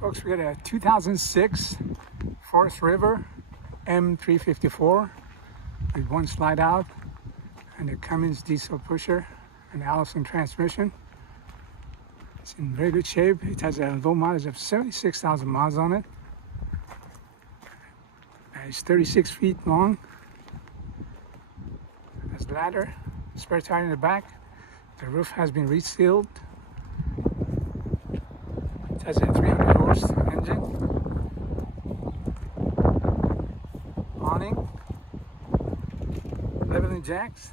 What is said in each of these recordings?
Folks, we got a 2006 Forest River M-254 with one slide out and a Cummins diesel pusher and Allison transmission. It's in very good shape. It has a low mileage of 76,000 miles on it. It's 36 feet long. It has a ladder, spare tire in the back. The roof has been resealed. It has a 300 horse engine. Awning. Leveling jacks.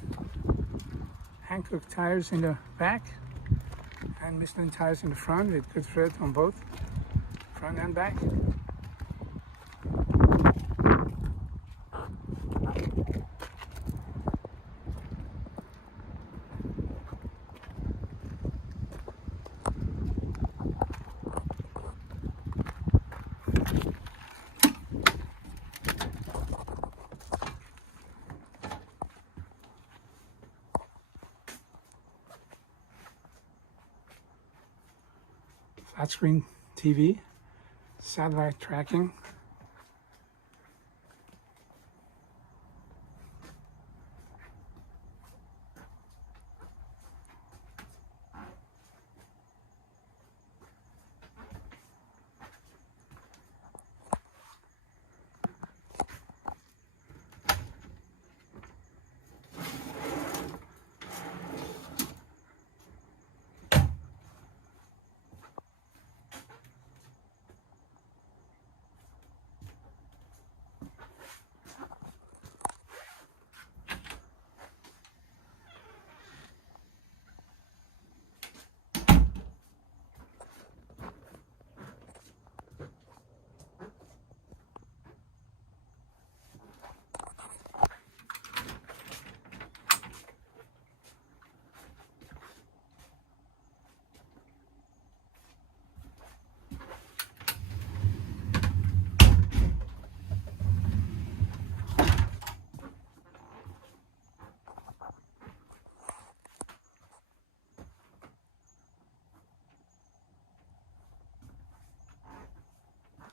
Hankook tires in the back. And Michelin tires in the front with good tread on both front and back. Flat screen TV, satellite tracking,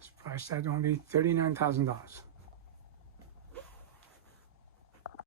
it's priced at only $39,000.